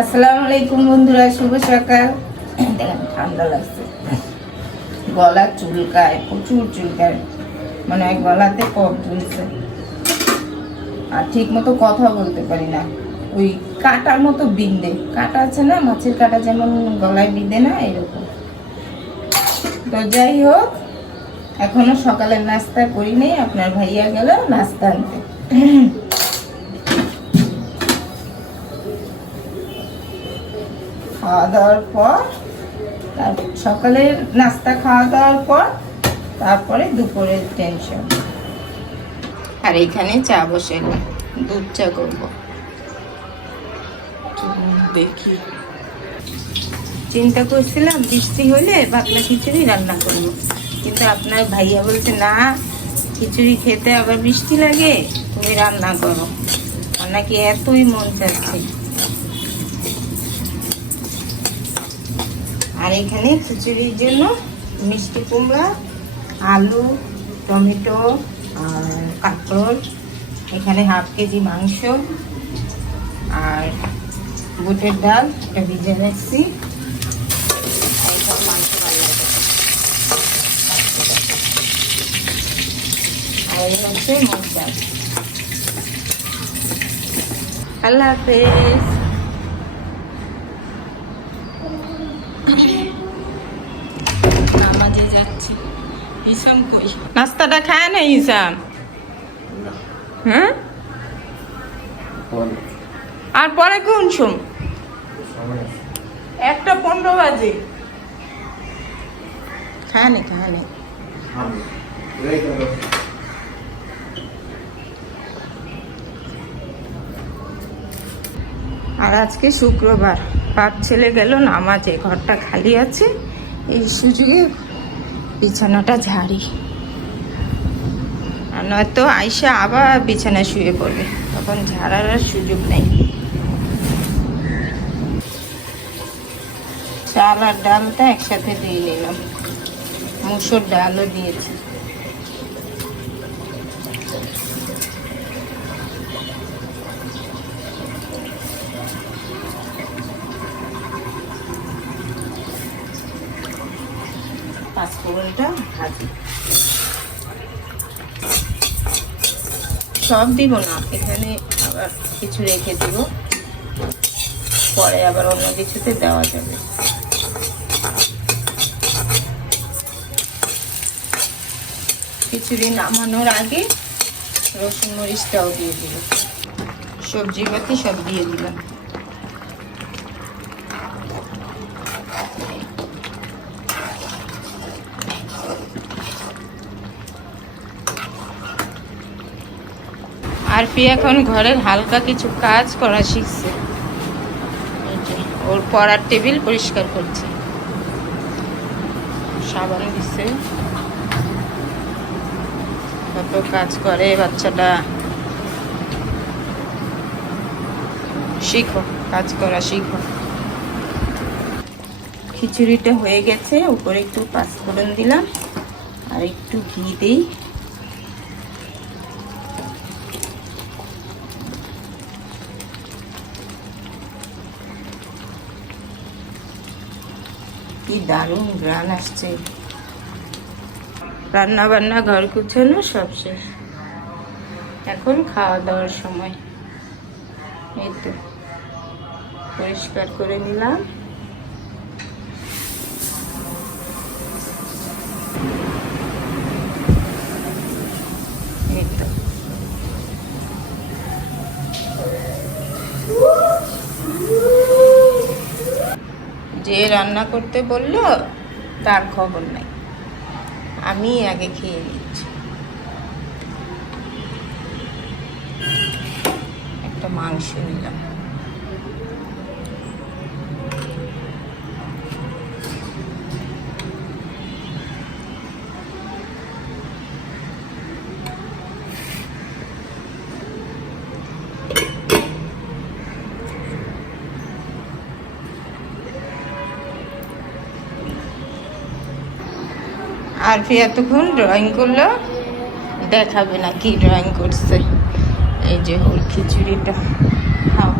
আসসালামু আলাইকুম বন্ধুরা, শুভ সকাল। দেখেন, ঠান্ডা লাগছে। গলা চুলকায়, প্রচুর চুলকায়। মানে গলাতে কফ তুলছে আর ঠিক মতো কথা বলতে পারি না। ওই কাটার মতো বিন্দে। কাটা আছে না, মাছের কাটা যেমন গলায় বিঁধে না, এরকম। তো যাই হোক, এখনও সকালের নাস্তা করিনি আপনার ভাইয়া গেল নাস্তা আনতে। খাওয়া দাওয়ার পর তার সকালের নাস্তা খাওয়া দাওয়ার পর তারপরে দুপুরের টেনশন আর এখানে চা বসে দুধ চা করব। দেখি। চিন্তা করছিলাম বৃষ্টি হলে পাতলা খিচুড়ি রান্না করব। কিন্তু আপনার ভাইয়া বলছে না খিচুড়ি খেতে আবার বৃষ্টি লাগে তুমি রান্না করো। নাকি এতই মন চাচ্ছে। আর এখানে খিচুড়ির জন্য মিষ্টি কুমড়া, আলু, টমেটো আর কাঁকড় এখানে হাফ কেজি মাংস আর বুটের ডাল, এটা ভিজে রাখছি আর এই হচ্ছে ডাল। আল্লাহ হাফেজ। নামাজে যাচ্ছি। ইসাম কই? নাস্তাটা খায় না ইসাম হ্যাঁ? আর পরে কোন শুন একটা পনেরো বাজে। খায় নি খায় নি আর আজকে শুক্রবার। বাপ ছেলে গেল, নামাজে ঘরটা খালি আছে। এই সুযোগে বিছানাটা ঝাড়ি। আর নয়তো আইসা আবার বিছানায় শুয়ে পড়বে, তখন ঝাড়ার আর সুযোগ নেই। চাল আর ডালটা একসাথে দিয়ে নিলাম। মুসুর ডালও দিয়েছি। পাঁচফোড়নটা ভাজি। সব দিব না, এখানে আবার কিছু রেখে দিব। পরে আবার অন্য কিছুতে দেওয়া যাবে। খিচুড়ি নামানোর আগে রসুন মরিচটাও দিয়ে দিব। সবজি পাতি সব দিয়ে দিলাম। আর ফি এখন ঘরের হালকা কিছু কাজ করা শিখছে। ওর পড়ার টেবিল পরিষ্কার করছে। সাবান দিচ্ছে কত কাজ করে বাচ্চাটা। শিখো, কাজ করা শিখো। খিচুড়িটা হয়ে গেছে, উপরে একটু পাঁচফোড়ন দিলাম, আর একটু ঘি দিই। কি দারুণ গ্রান আসছে। রান্না বান্না ঘর গুছানো সব শেষ। এখন খাওয়া দাওয়ার সময়। এই তো, পরিষ্কার করে নিলাম। রান্না করতে বলল তার খবর নাই। আমি আগে খেয়ে নিচ্ছি। একটা মাংস নিলাম। আর এতক্ষণ ড্রয়িং করল। দেখাবে না কি ড্রয়িং করছে। এই যে ওর খিচুড়িটা। খাও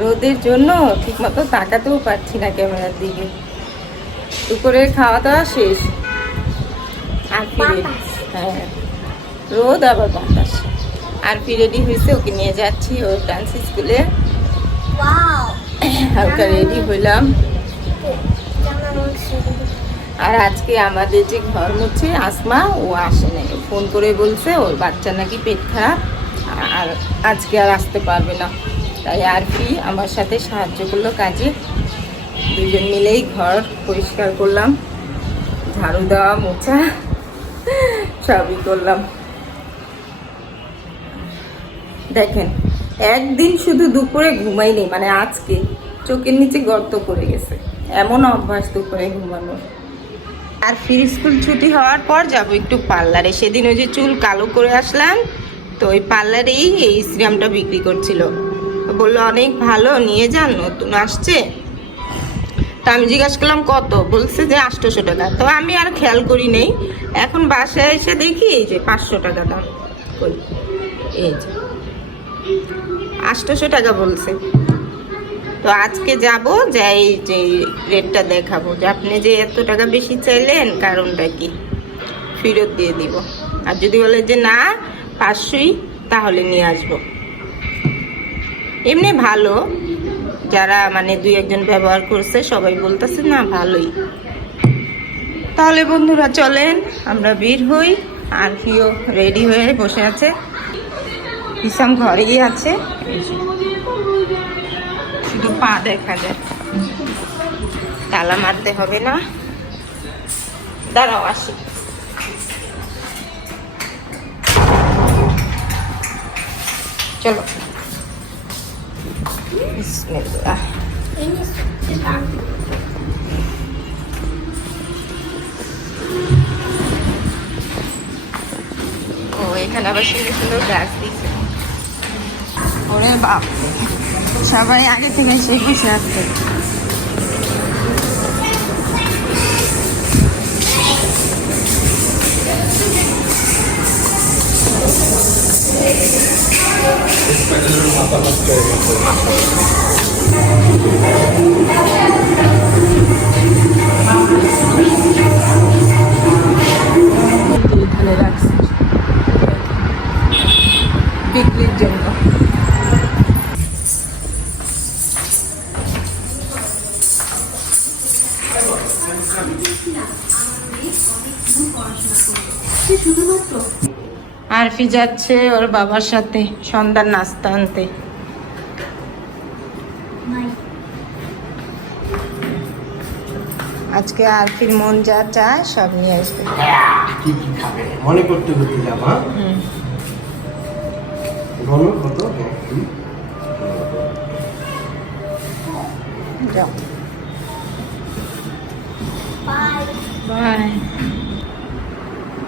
রোদের জন্য ঠিকমতো তাকাতেও পারছি না ক্যামেরার দিকে। দুপুরের খাওয়া দাওয়া শেষ। আর হ্যাঁ। রোদ আবার বাতাস। আর ফি রেডি হয়েছে ওকে নিয়ে যাচ্ছি ওর ডান্স স্কুলে. হালকা রেডি হইলাম আর আজকে আমাদের যে ঘর মুছে, আসমা, ও আসে নাই। ফোন করে বলছে, ওর বাচ্চা নাকি পেট খারাপ, আর আজকে আর আসতে পারবে না। তাই আর কি আমার সাথে সাহায্য করল কাজে। দুজন মিলেই ঘর পরিষ্কার করলাম। ঝাড়ু দেওয়া, মোছা, সবই করলাম। দেখেন, একদিন শুধু দুপুরে ঘুমাইনি মানে আজকে চোখের নিচে গর্ত করে গেছে। এমন অভ্যাস দুপুরে ঘুমানোর। আর ফির স্কুল ছুটি হওয়ার পর যাব একটু পার্লারে। সেদিন ওই যে চুল কালো করে আসলাম, তো ওই পার্লারেই এই সিরামটা বিক্রি করছিল। বলল, অনেক ভালো, নিয়ে যান, নতুন আসছে। তা আমি জিজ্ঞাসা করলাম, কত? বলছে যে আটশোশো টাকা। তো আমি আর খেয়াল করি নেই। এখন বাসায় এসে দেখি এই যে পাঁচশো টাকা দাম। এই যে। আটশোশো টাকা বলছে। তো আজকে যাব, যাই যে রেটটা দেখাবো। যে আপনি যে এত টাকা বেশি চাইলেন, কারণটা কি? ফেরত দিয়ে দিব। আর যদি বলে যে না, পাঁচশোই, তাহলে নিয়ে আসব। এমনি ভালো। যারা মানে দুই একজন ব্যবহার করছে, সবাই বলতেছে, না, ভালোই। তাহলে বন্ধুরা, চলেন, আমরা বের হই। আর কিও রেডি হয়ে বসে আছে। ইসাম ঘরেই আছে। এই পা দেখা যায়। তালা মারতে হবে না। দাঁড়াও, আসি। চলো। ও, এখানে আবার সুন্দর সুন্দর গাছ দিচ্ছে ওরে বাপ সবাই আগে থেকে সেই বসে এখানে রাখছি। বিক্রির জন্য। আরফি যাচ্ছে ওর বাবার সাথে সন্ধ্যার নাস্তা আনতে। আজকে আরফির মন যা চায় সব নিয়ে আসবে। কি কি খাবে? মনে করতে করতে যাবা হুম। বলো কত? যাও। বাই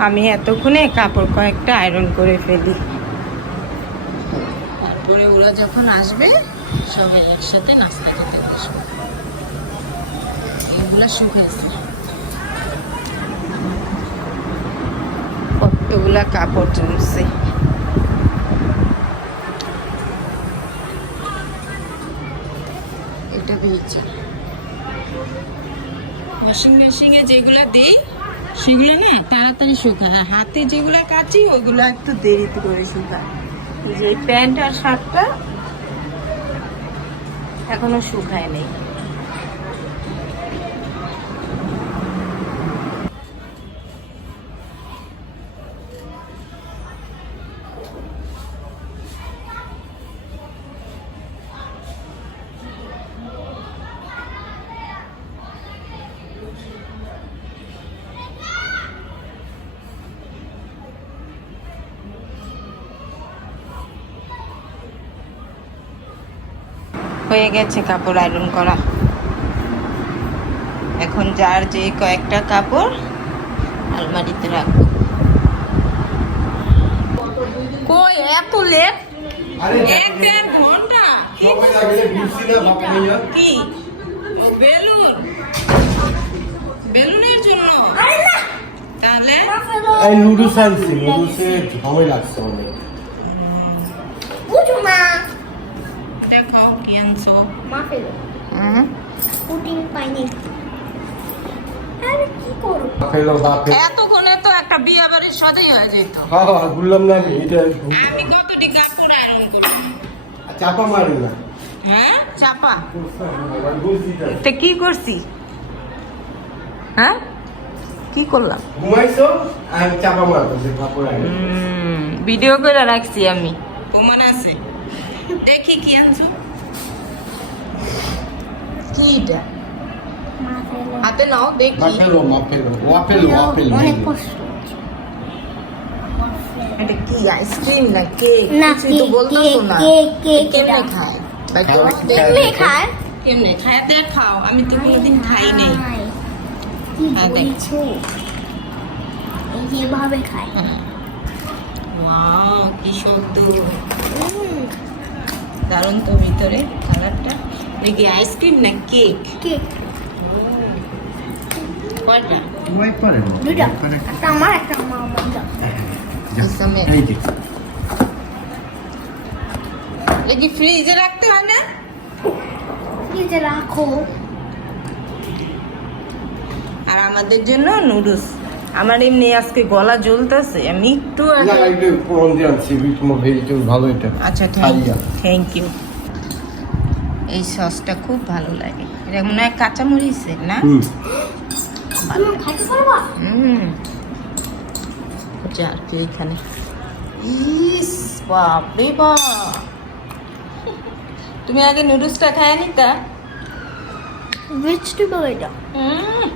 আমি এতক্ষণে কাপড় কয়েকটা আয়রন করে ফেলি। তারপরে ওরা যখন আসবে সবাই একসাথে নাস্তা খেতে বসবে। এগুলা শুকাইছে কতগুলা কাপড় জমছে। এটা দিয়েছি ওয়াশিং মেশিনে যেগুলো দিই, সেগুলো না তাড়াতাড়ি শুকায়। আর হাতে যেগুলো কাচি, ওগুলো একটু দেরিতে করে শুকায়। যে প্যান্ট আর শার্টটা এখনও শুকায় নেই। হয়ে গেছে কাপড় আয়রন করা। এখন যার যে কয়েকটা কাপড় আলমারিতে রাখব। কই এত লেট? এক দেড় ঘণ্টা? কি? বেলুন। বেলুনের জন্য? তাহলে? এই নুডলস আনছি নুডলসে ঝামেলা লাগছে অনেক। বুঝো মা। পুটিং পাইনি আরে কি করব? এতক্ষণে তো একটা বিয়ে বাড়ির হয়ে যেত। হ্যাঁ হ্যাঁ বললাম না আমি এটা আমি কতটি কাপড় আয়রন করি? চাপা মারি না। হ্যাঁ চাপা। তো। কি করছি? হ্যাঁ? কি করলাম? ঘুমাইছো? আর চাপা মারতেছে কাপড় ভিডিও করে রাখছি আমি। প্রমাণ আছে? দেখি কি আনছো? কি এটা? মা ফেলো হাতে নাও দেখি। মাফেলো মাফেলো ওয়াফেলো ওয়াফেলো অনেক কষ্ট। এটা কি আইসক্রিম না কেক? না কিছুই তো বলতো না। কেক কেমনে খায়। কেমনে খায়? কেমনে? খায় দেখ খাও। আমি তো কোনোদিন খাই নাই। হায়, কি হ্যাঁ, দেখ। বলছো? এই যেভাবে খায়। ওয়াও কি সুন্দর দারুণ তো ভিতরে কালারটা। দেখি আইসক্রিম না কেক? কেক। কয়টা? পারে না একটা আমার আমার যে। দেখি ফ্রিজে রাখতে হয় না? যে রাখো। আর আমাদের জন্য নুডলস। আমার এমনি আজকে গলা জ্বলতেছে আমি একটু না আগে এটা দিয়ে আনছি তোমার ভেজিটেবল ভালো এটা আচ্ছা থ্যাংক ইউ এই সসটা খুব ভালো লাগে। এটা মনে হয় কাঁচামরিচের না? হুম। কি এখানে? ইস বাপ। তুমি আগে নুডলসটা খায় নিতা। ভেজিটেবল এটা। হুম।